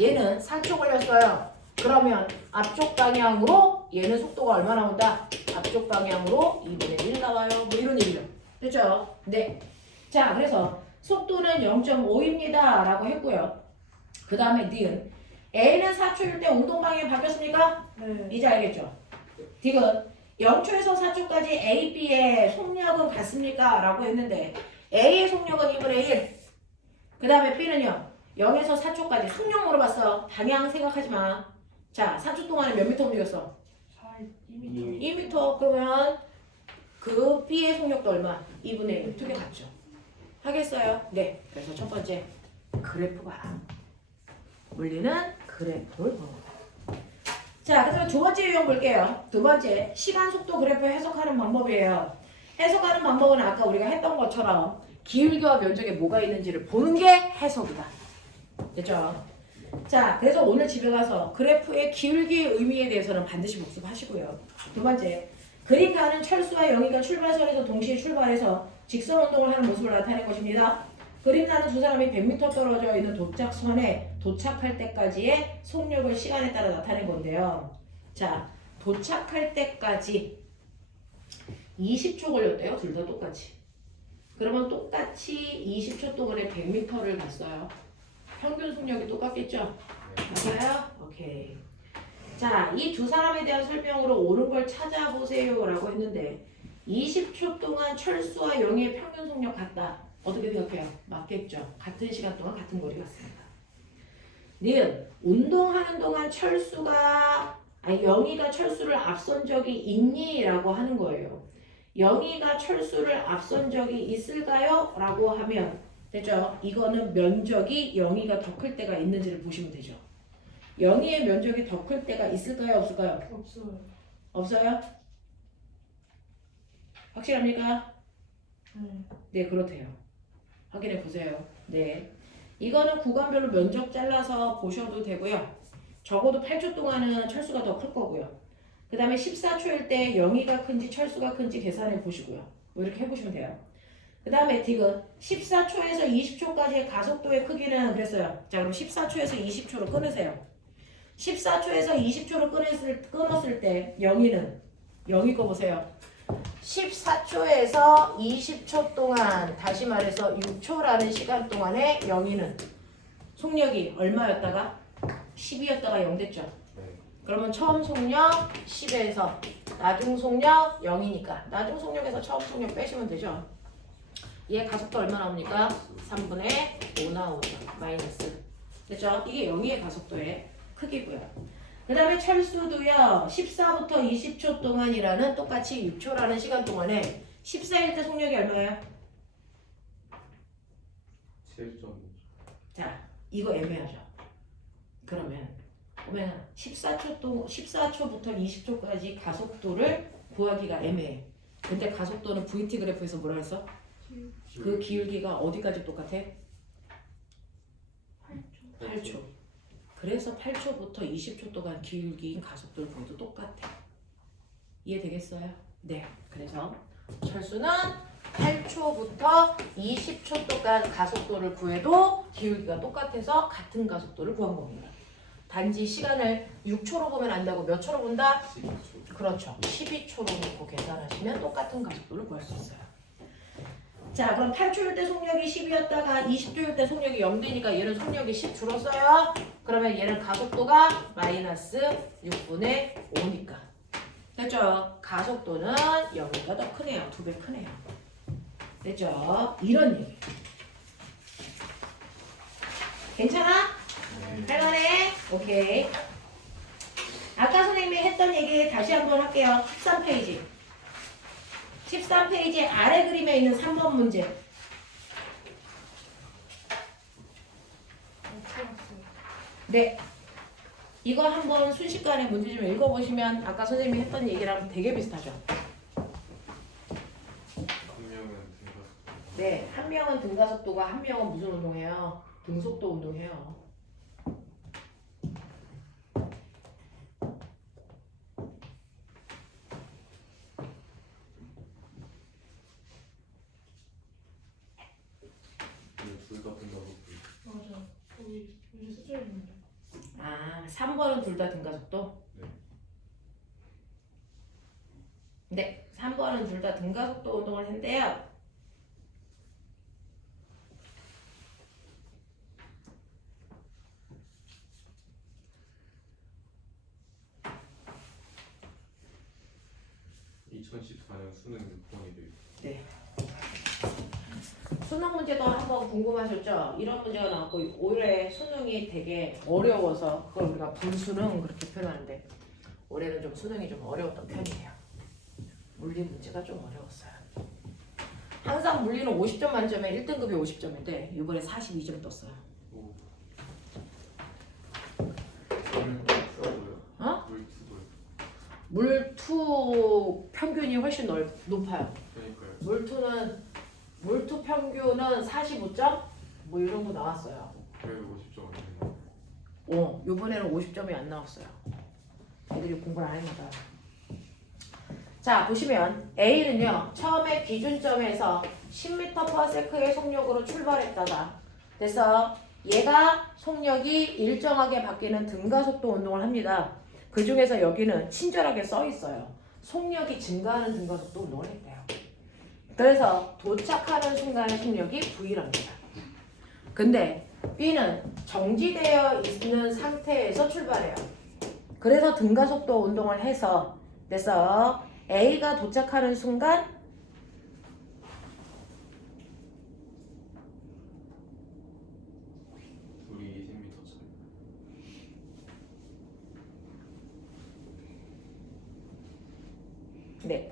얘는 4초 걸렸어요. 그러면 앞쪽 방향으로 얘는 속도가 얼마 나온다? 앞쪽 방향으로 2분의 1 나와요. 뭐 이런 얘기죠. 됐죠? 네. 자, 그래서 속도는 0.5입니다. 라고 했고요. 그 다음에 니은 A는 4초일 때 운동 방향이 바뀌었습니까? 네. 이제 알겠죠? 디귿 0초에서 4초까지 A, B의 속력은 같습니까? 라고 했는데 A의 속력은 2분의 1. 그 다음에 B는요. 0에서 4초까지 속력 물어봤어. 방향 생각하지 마. 자, 4초 동안에 몇 미터 움직였어? 2m. 2m. 그러면 그 B의 속력도 얼마? 2분의 1. 두 개 같죠? 하겠어요? 네. 그래서 첫 번째 그래프 봐라. 물리는 그래프를 보는 거야. 자, 그래서 두 번째 유형 볼게요. 두 번째, 시간 속도 그래프 해석하는 방법이에요. 해석하는 방법은 아까 우리가 했던 것처럼 기울기와 면적에 뭐가 있는지를 보는 게 해석이다. 됐죠? 자, 그래서 오늘 집에 가서 그래프의 기울기의 의미에 대해서는 반드시 복습하시고요. 두 번째, 그림 가는 철수와 영희가 출발선에서 동시에 출발해서 직선 운동을 하는 모습을 나타낸 것입니다. 그림 나는 두 사람이 100m 떨어져 있는 도착선에 도착할 때까지의 속력을 시간에 따라 나타낸 건데요. 자, 도착할 때까지 20초 걸렸대요. 둘 다 똑같이. 그러면 똑같이 20초 동안에 100m를 갔어요. 평균 속력이 똑같겠죠? 맞아요? 오케이. 자, 이 두 사람에 대한 설명으로 옳은 걸 찾아보세요 라고 했는데 20초 동안 철수와 영희의 평균 속력 같다. 어떻게 생각해요? 맞겠죠? 같은 시간 동안 같은 거리 갔습니다. 니은 운동하는 동안 영희가 철수를 앞선 적이 있니? 라고 하는 거예요. 영희가 철수를 앞선 적이 있을까요? 라고 하면 됐죠? 이거는 면적이 영희가 더 클 때가 있는지를 보시면 되죠. 영희의 면적이 더 클 때가 있을까요? 없을까요? 없어요. 없어요? 확실합니까? 네. 네, 그렇대요. 확인해 보세요. 네. 이거는 구간별로 면적 잘라서 보셔도 되고요. 적어도 8초 동안은 철수가 더 클 거고요. 그 다음에 14초일 때 영희가 큰지 철수가 큰지 계산해 보시고요. 뭐 이렇게 해보시면 돼요. 그 다음에 디귿 14초에서 20초까지의 가속도의 크기는 그랬어요. 자 그럼 14초에서 20초로 끊으세요. 14초에서 20초로 끊었을 때 영희 거 보세요. 14초에서 20초 동안 다시 말해서 6초라는 시간 동안에 영희는 속력이 얼마였다가 10이었다가 0 됐죠. 네. 그러면 처음 속력 10에서 나중 속력 0이니까 나중 속력에서 처음 속력 빼시면 되죠. 얘 가속도 얼마 나옵니까? 3분의 5 나오죠. 마이너스. 됐죠? 이게 0의 가속도의 크기고요. 그 다음에 철수도요. 14부터 20초 동안이라는 똑같이 6초라는 시간 동안에 14일 때 속력이 얼마예요? 7점. 자, 이거 애매하죠. 그러면 14초부터 20초까지 가속도를 구하기가 애매해. 근데 가속도는 VT 그래프에서 뭐라 했어? 그 기울기가 어디까지 똑같아? 8초. 그래서 8초부터 20초 동안 기울기인 가속도를 구해도 똑같아. 이해되겠어요? 네. 그래서 철수는 8초부터 20초 동안 가속도를 구해도 기울기가 똑같아서 같은 가속도를 구한 겁니다. 단지 시간을 6초로 보면 안다고 몇 초로 본다? 12초. 그렇죠. 12초로 놓고 계산하시면 똑같은 가속도를 구할 수 있어요. 자, 그럼 8초일 때 속력이 10이었다가 20초일 때 속력이 0 되니까 얘는 속력이 10 줄었어요. 그러면 얘는 가속도가 마이너스 6분의 5니까. 됐죠? 가속도는 0보다 더 크네요. 2배 크네요. 됐죠? 이런 얘기. 괜찮아? 할만해? 오케이. 아까 선생님이 했던 얘기 다시 한번 할게요. 13페이지. 13페이지 아래 그림에 있는 3번 문제. 네. 이거 한번 순식간에 문제 좀 읽어보시면 아까 선생님이 했던 얘기랑 되게 비슷하죠. 한 명은 등가속도. 네. 한 명은 등가속도가 한 명은 무슨 운동해요? 등속도 운동해요. 둘 다 등가속도. 맞아. 여기 숫자 있는데. 아, 3번은 둘 다 등가속도? 네. 네. 3번은 둘 다 등가속도 운동을 했는데요. 수능 6번이 돼요. 네. 수능 문제도 한번 궁금하셨죠? 이런 문제가 나왔고 올해 수능이 되게 어려워서 그걸 우리가 불수능 그렇게 표현하는데 올해는 좀 수능이 좀 어려웠던 편이에요. 물리 문제가 좀 어려웠어요. 항상 물리는 50점 만점에 1등급이 50점인데 이번에 42점 떴어요. 오. 물투도요? 어? 물투도요. 물투 평균이 훨씬 높아요. 그러니까요. 물투 평균은 45점? 뭐 이런 거 나왔어요. 그래도 50점 아니에요. 요번에는 50점이 안 나왔어요. 애들이 공부를 안 해마다. 자, 보시면 A는요. 처음에 기준점에서 10m/s의 속력으로 출발했다가 그래서 얘가 속력이 일정하게 바뀌는 등가속도 운동을 합니다. 그 중에서 여기는 친절하게 써 있어요. 속력이 증가하는 등가속도 운동을 했대요. 그래서 도착하는 순간의 속력이 V랍니다. 근데 B는 정지되어 있는 상태에서 출발해요. 그래서 등가속도 운동을 해서 그래서 A가 도착하는 순간 둘이 20m 차이. 네.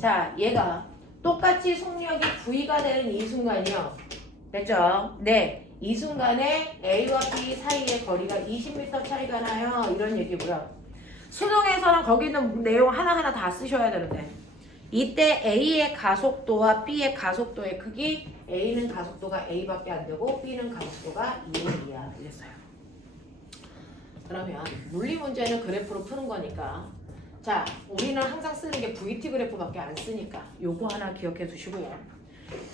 자, 얘가 똑같이 속력이 V가 되는 이 순간이요. 됐죠? 네. 이 순간에 A와 B 사이의 거리가 20m 차이가 나요. 이런 얘기고요. 수능에서는 거기 있는 내용 하나하나 다 쓰셔야 되는데 이때 A의 가속도와 B의 가속도의 크기, A는 가속도가 A밖에 안 되고 B는 가속도가 2의 2야. 이랬어요. 그러면 물리 문제는 그래프로 푸는 거니까, 자, 우리는 항상 쓰는 게 VT 그래프밖에 안 쓰니까 요거 하나 기억해 두시고요.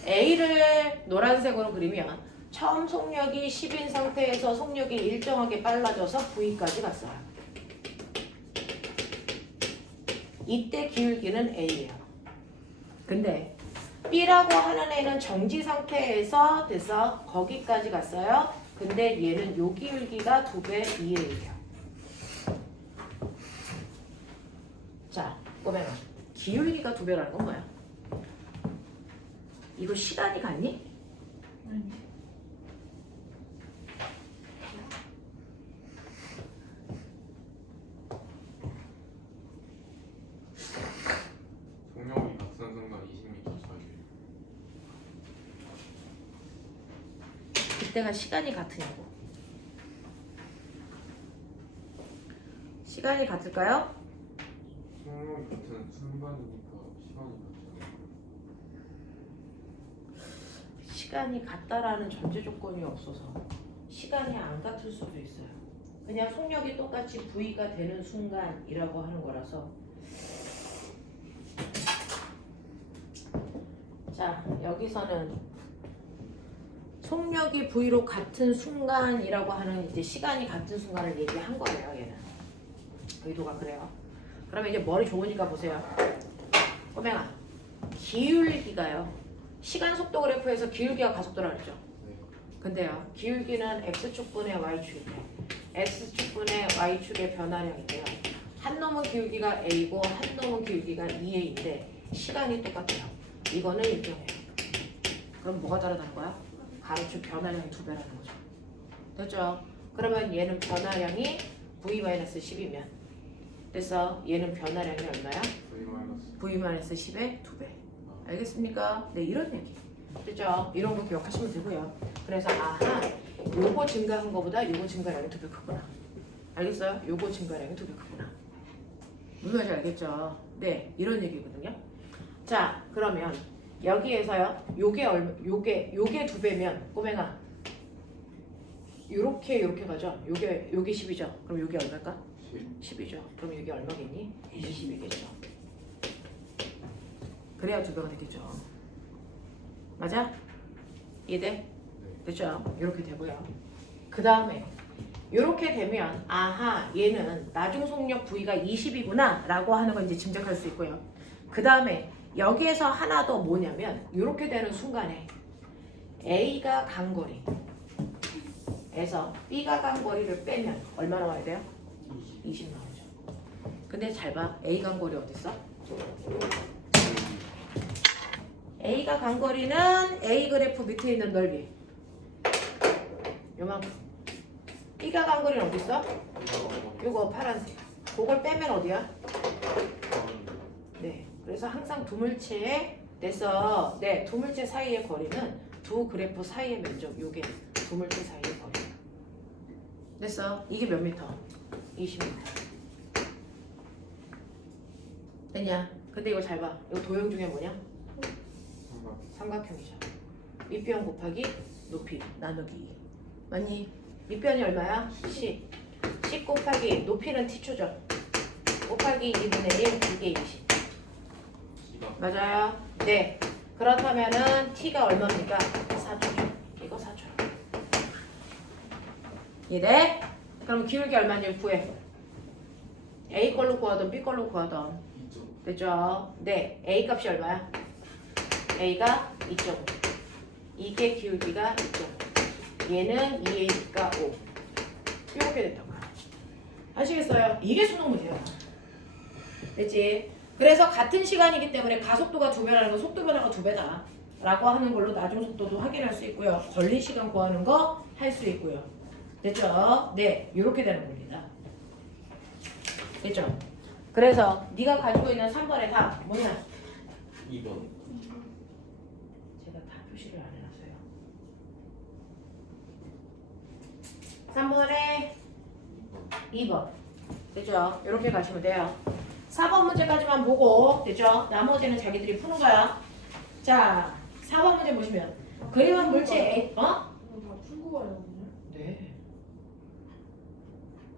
A를 노란색으로 그리면 처음 속력이 10인 상태에서 속력이 일정하게 빨라져서 V까지 갔어요. 이때 기울기는 A예요. 근데 B라고 하는 애는 정지 상태에서 돼서 거기까지 갔어요. 근데 얘는 요 기울기가 2배 2의 1이에요. 자, 꼬맹아. 기울기가 2배라는 건 뭐야? 이거 시간이 같니? 아니. 속력이 같은 순간 20m 차이. 그때가 시간이 같으냐고. 시간이 같을까요? 속력이 같은 순간이니까 시간이 같잖아요. 시간이 같다라는 전제 조건이 없어서 시간이 안 같을 수도 있어요. 그냥 속력이 똑같이 V가 되는 순간이라고 하는 거라서. 자, 여기서는 속력이 V로 같은 순간이라고 하는 이제 시간이 같은 순간을 얘기한 거예요, 얘는. 의도가 그래요. 그러면 이제 머리 좋으니까 보세요. 꼬맹아, 기울기가요. 시간 속도 그래프에서 기울기가 가속도라고 그랬죠. 네. 근데요, 기울기는 x축분의 y축인데 x축분의 y축의 변화량인데요. 한 놈은 기울기가 a고 한 놈은 기울기가 2a인데 시간이 똑같아요. 이거는 일정해요. 그럼 뭐가 다르다는 거야? 가로축 변화량이 2배라는 거죠. 됐죠? 그러면 얘는 변화량이 v-10이면 그래서 얘는 변화량이 얼마야? v-10의 2배. 알겠습니까? 네, 이런 얘기. 됐죠? 이런 거 기억하시면 되고요. 그래서 아하, 요거 증가한 거보다 요거 증가량이 2배 크구나. 알겠어요? 요거 증가량이 2배 크구나. 무슨 말인지 알겠죠? 네, 이런 얘기거든요. 자, 그러면 여기에서요. 요게 2배면 꼬맹아. 요렇게 가죠. 요게 10이죠. 그럼 요게 얼마일까? 10이죠. 그럼 이게 얼마겠니? 20이겠죠. 그래야 2배가 되겠죠. 맞아? 이해돼? 됐죠? 이렇게 되고요. 그 다음에 이렇게 되면 아하 얘는 나중 속력 V가 20이구나 라고 하는 걸 이제 짐작할 수 있고요. 그 다음에 여기에서 하나 더 뭐냐면 이렇게 되는 순간에 A가 간 거리에서 B가 간 거리를 빼면 얼마 나와야 돼요? 20 나오죠. 근데 잘 봐. A 간 거리 어디 있어? A가 간 거리는 A 그래프 밑에 있는 넓이 요만큼. B가 간 거리는 어디 있어? 요거 파란색. 그걸 빼면 어디야? 네. 그래서 항상 두물체에 돼서 네 두물체 사이의 거리는 두 그래프 사이의 면적. 요게 두물체 사이의 거리. 됐어. 이게 몇 미터? 20m. 됐냐? 근데 이거 잘 봐. 이거 도형 중에 뭐냐? 삼각형이죠. 밑변 곱하기 높이 나누기 2. 맞니? 밑변이 얼마야? 10. 10 곱하기 높이는 t초죠. 곱하기 2분의 1 이게 20. 맞아요? 네. 그렇다면은 t가 얼마입니까? 4초죠. 이거 4초. 이해돼? 그럼 기울기 얼마인지 구해. A 걸로 구하던 B 걸로 구하던. 됐죠? 네. A 값이 얼마야? A가 2.5. 이게 기울기가 2.5. 얘는 2A니까 5. 이렇게 됐다고요. 아시겠어요? 이게 수능 문제야. 됐지? 그래서 같은 시간이기 때문에 가속도가 2배라는 건 속도 변화가 2배다 라고 하는 걸로 나중 속도도 확인할 수 있고요. 걸린 시간 구하는 거 할 수 있고요. 됐죠? 네. 이렇게 되는 겁니다. 됐죠? 그래서 네가 가지고 있는 3번의 답 뭐냐? 2번. 제가 다 표시를 안 해놨어요. 3번에 2번. 되죠? 이렇게 가시면 돼요. 4번 문제까지만 보고 됐죠? 나머지는 자기들이 푸는 거야. 자, 4번 문제 보시면 그림은 물체 A 다 풀고 가요 오늘? 네.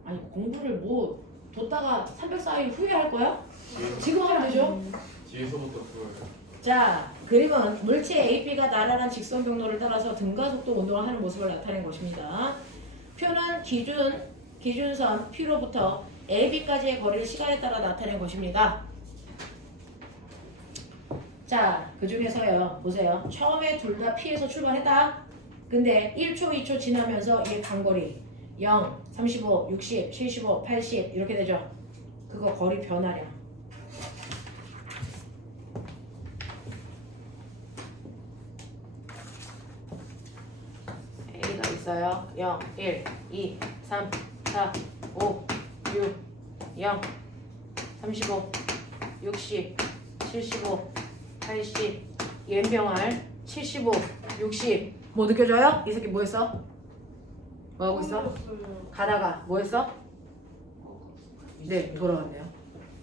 아니 공부를 뭐 뒀다가 304일 후에 할 거야? 지금 하면 되죠? 뒤에서부터 풀어요. 자, 그림은 물체 AB가 나란한 직선 경로를 따라서 등가 속도 운동을 하는 모습을 나타낸 것입니다. 표는 기준선 P로부터 AB까지의 거리를 시간에 따라 나타낸 것입니다. 자, 그 중에서요, 보세요. 처음에 둘 다 P에서 출발했다. 근데 1초, 2초 지나면서 이 간거리 0, 35, 60, 75, 80 이렇게 되죠. 그거 거리 변화량. A가 있어요. 0, 1, 2, 3, 4, 5, 6, 0, 35, 60, 75, 80, 연병알 75, 60. 뭐 느껴져요? 이 새끼 뭐 했어? 뭐 하고 있어? 풀었어요. 가다가 뭐 했어? 네, 돌아왔네요.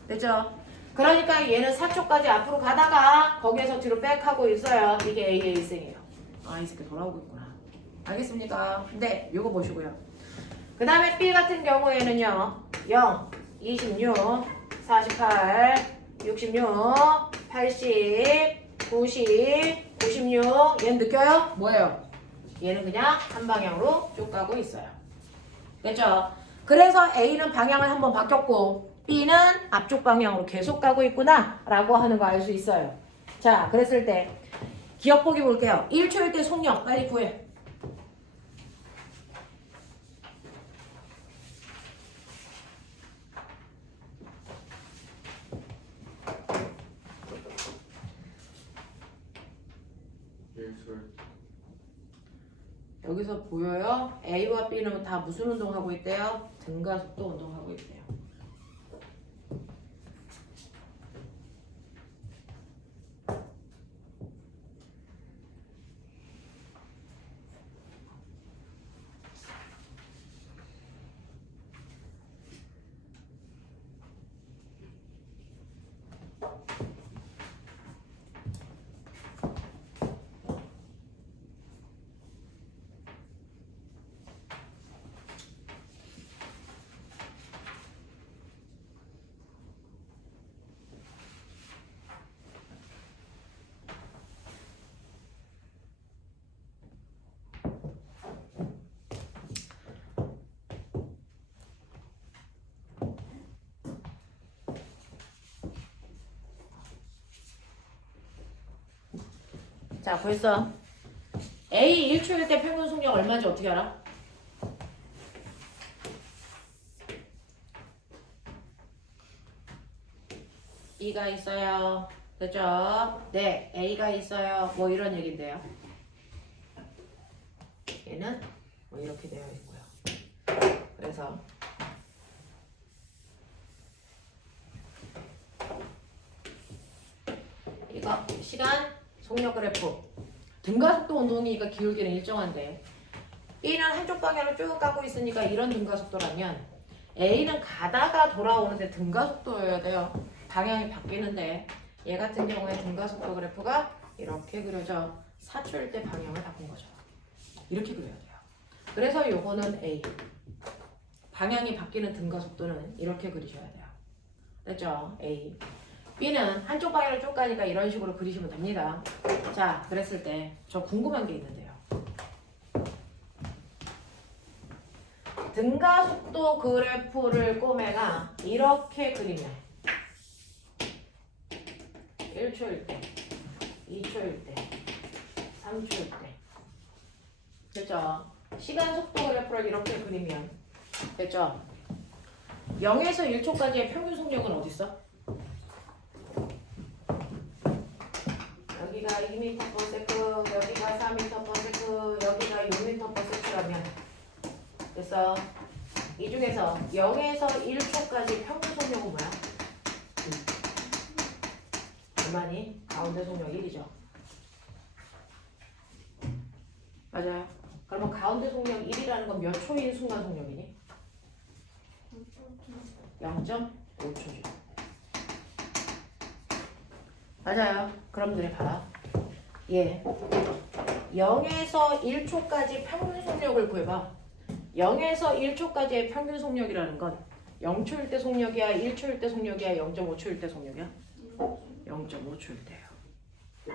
됐죠? 그러니까 얘는 4초까지 앞으로 가다가 거기에서 뒤로 백하고 있어요. 이게 A의 일생이에요. 아, 이 새끼 돌아오고 있구나. 알겠습니까? 네, 요거 보시고요. 그 다음에 B 같은 경우에는요. 0, 26, 48, 66, 80, 90, 96. 얘는 느껴요? 뭐예요? 얘는 그냥 한 방향으로 쭉 가고 있어요. 됐죠? 그래서 A는 방향을 한번 바뀌었고 B는 앞쪽 방향으로 계속 가고 있구나 라고 하는 거 알 수 있어요. 자, 그랬을 때 기억 보기 볼게요. 1초일 때 속력 빨리 구해. 여기서 보여요? A와 B는 다 무슨 운동하고 있대요? 등가 속도 운동하고 있대요. 자, 벌써 A 1초일 때 평균 속력 얼마인지 어떻게 알아? E가 있어요. 그죠? 네, A가 있어요. 뭐 이런 얘긴데요. 얘는 뭐 이렇게 되어 있고요. 그래서 이거 시간 속력 그래프 등가속도 운동이니까 기울기는 일정한데 B는 한쪽 방향으로 쭉 가고 있으니까 이런 등가속도라면 A는 가다가 돌아오는데 등가속도여야 돼요. 방향이 바뀌는데 얘 같은 경우에 등가속도 그래프가 이렇게 그려져 4초일 때 방향을 바꾼 거죠. 이렇게 그려야 돼요. 그래서 요거는 A 방향이 바뀌는 등가속도는 이렇게 그리셔야 돼요. 됐죠? A B는 한쪽 방향으로 쭉 가니까 이런 식으로 그리시면 됩니다. 자, 그랬을 때 저 궁금한 게 있는데요. 등가속도 그래프를 꼬매가 이렇게 그리면 1초일 때, 2초일 때, 3초일 때 됐죠? 시간 속도 그래프를 이렇게 그리면 됐죠? 0에서 1초까지의 평균 속력은 어디 있어? 여기가 2m/s, 여기가 4m/s, 여기가 6m/s라면 됐어. 이 중에서 0에서 1초까지 평균 속력은 뭐야? 얼마니? 가운데 속력 1이죠. 맞아요. 그러면 가운데 속력 1이라는 건 몇 초인 순간 속력이니? 0.5초죠. 맞아요. 그럼 너네 봐라. 예. 0에서 1초까지 평균 속력을 구해봐. 0에서 1초까지의 평균 속력이라는 건 0초일 때 속력이야, 1초일 때 속력이야, 0.5초일 때 속력이야? 0.5초일 때예요.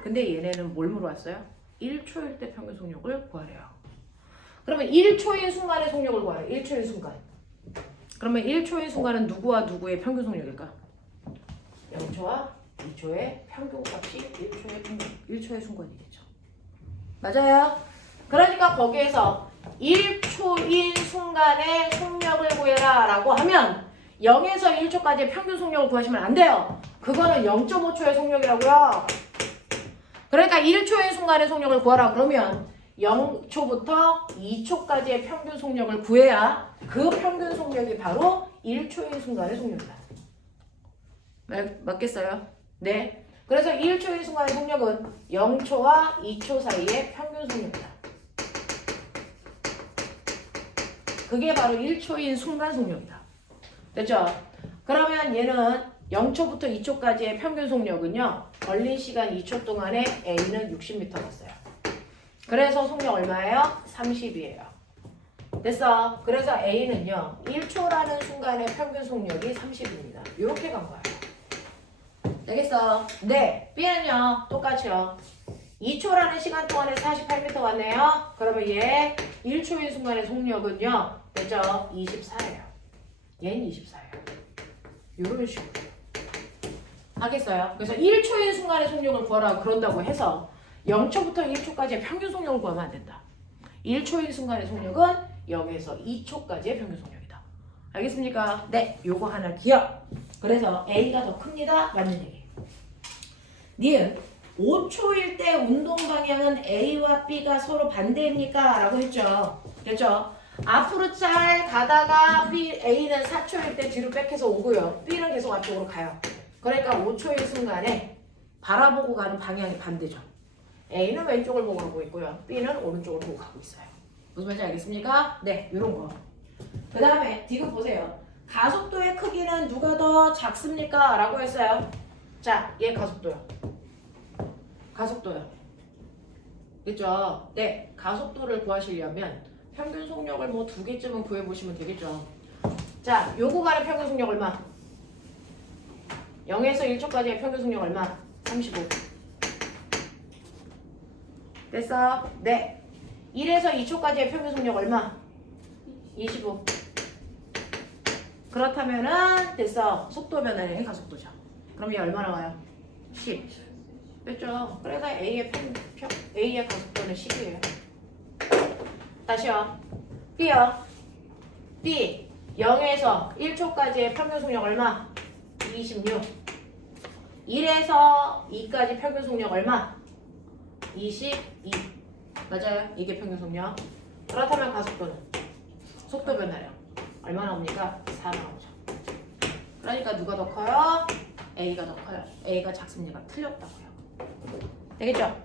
근데 얘네는 뭘 물어봤어요? 1초일 때 평균 속력을 구하래요. 그러면 1초인 순간의 속력을 구하래요. 1초인 순간. 그러면 1초인 순간은 누구와 누구의 평균 속력일까? 0초와 2초의 평균 값이 1초의 순간이겠죠. 맞아요. 그러니까 거기에서 1초인 순간의 속력을 구해라 라고 하면 0에서 1초까지의 평균 속력을 구하시면 안 돼요. 그거는 0.5초의 속력이라고요. 그러니까 1초인 순간의 속력을 구하라 그러면 0초부터 2초까지의 평균 속력을 구해야 그 평균 속력이 바로 1초인 순간의 속력이다. 맞겠어요? 네. 그래서 1초인 순간의 속력은 0초와 2초 사이의 평균 속력이다. 그게 바로 1초인 순간 속력이다. 됐죠? 그러면 얘는 0초부터 2초까지의 평균 속력은요. 걸린 시간 2초 동안에 A는 60m 갔어요. 그래서 속력 얼마예요? 30이에요. 됐어? 그래서 A는요. 1초라는 순간의 평균 속력이 30입니다. 이렇게 간 거예요. 되겠어? 네. B는요. 똑같이요. 2초라는 시간 동안에 48m 왔네요. 그러면 얘 1초인 순간의 속력은요. 됐죠? 24예요. 얘는 24예요. 이런 식으로. 하겠어요? 그래서 1초인 순간의 속력을 구하라 그런다고 해서 0초부터 1초까지의 평균 속력을 구하면 안 된다. 1초인 순간의 속력은 0에서 2초까지의 평균 속력이다. 알겠습니까? 네. 요거 하나 기억. 그래서 A가 더 큽니다. 맞는 얘기. 니은 5초일 때 운동 방향은 A와 B가 서로 반대입니까? 라고 했죠. 됐죠? 앞으로 잘 가다가 A는 4초일 때 뒤로 백해서 오고요. B는 계속 앞쪽으로 가요. 그러니까 5초일 순간에 바라보고 가는 방향이 반대죠. A는 왼쪽을 보고 가고 있고요. B는 오른쪽을 보고 가고 있어요. 무슨 말인지 알겠습니까? 네, 이런 거. 그 다음에 디귿 보세요. 가속도의 크기는 누가 더 작습니까? 라고 했어요. 자, 얘 가속도요. 가속도요. 그죠? 네, 가속도를 구하시려면 평균 속력을 뭐 2개쯤은 구해보시면 되겠죠. 자, 요 구간의 평균 속력 얼마? 0에서 1초까지의 평균 속력 얼마? 35. 됐어? 네. 1에서 2초까지의 평균 속력 얼마? 25. 그렇다면은 됐어. 속도 변화는 가속도죠. 그럼 얘 얼마 나와요? 10. 됐죠? 그래서 A의 가속도는 10이에요. 다시요. B요. B 0에서 1초까지의 평균 속력 얼마? 26. 1에서 2까지 평균 속력 얼마? 22. 맞아요. 이게 평균 속력. 그렇다면 가속도는? 속도 변화량 얼마 나옵니까? 4 나오죠. 그러니까 누가 더 커요? A가 더 커요. A가 작습니까? 틀렸다고요. 되겠죠?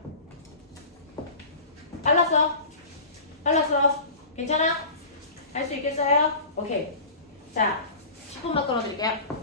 빨랐어? 괜찮아? 할 수 있겠어요? 오케이. 자, 10분만 끌어드릴게요.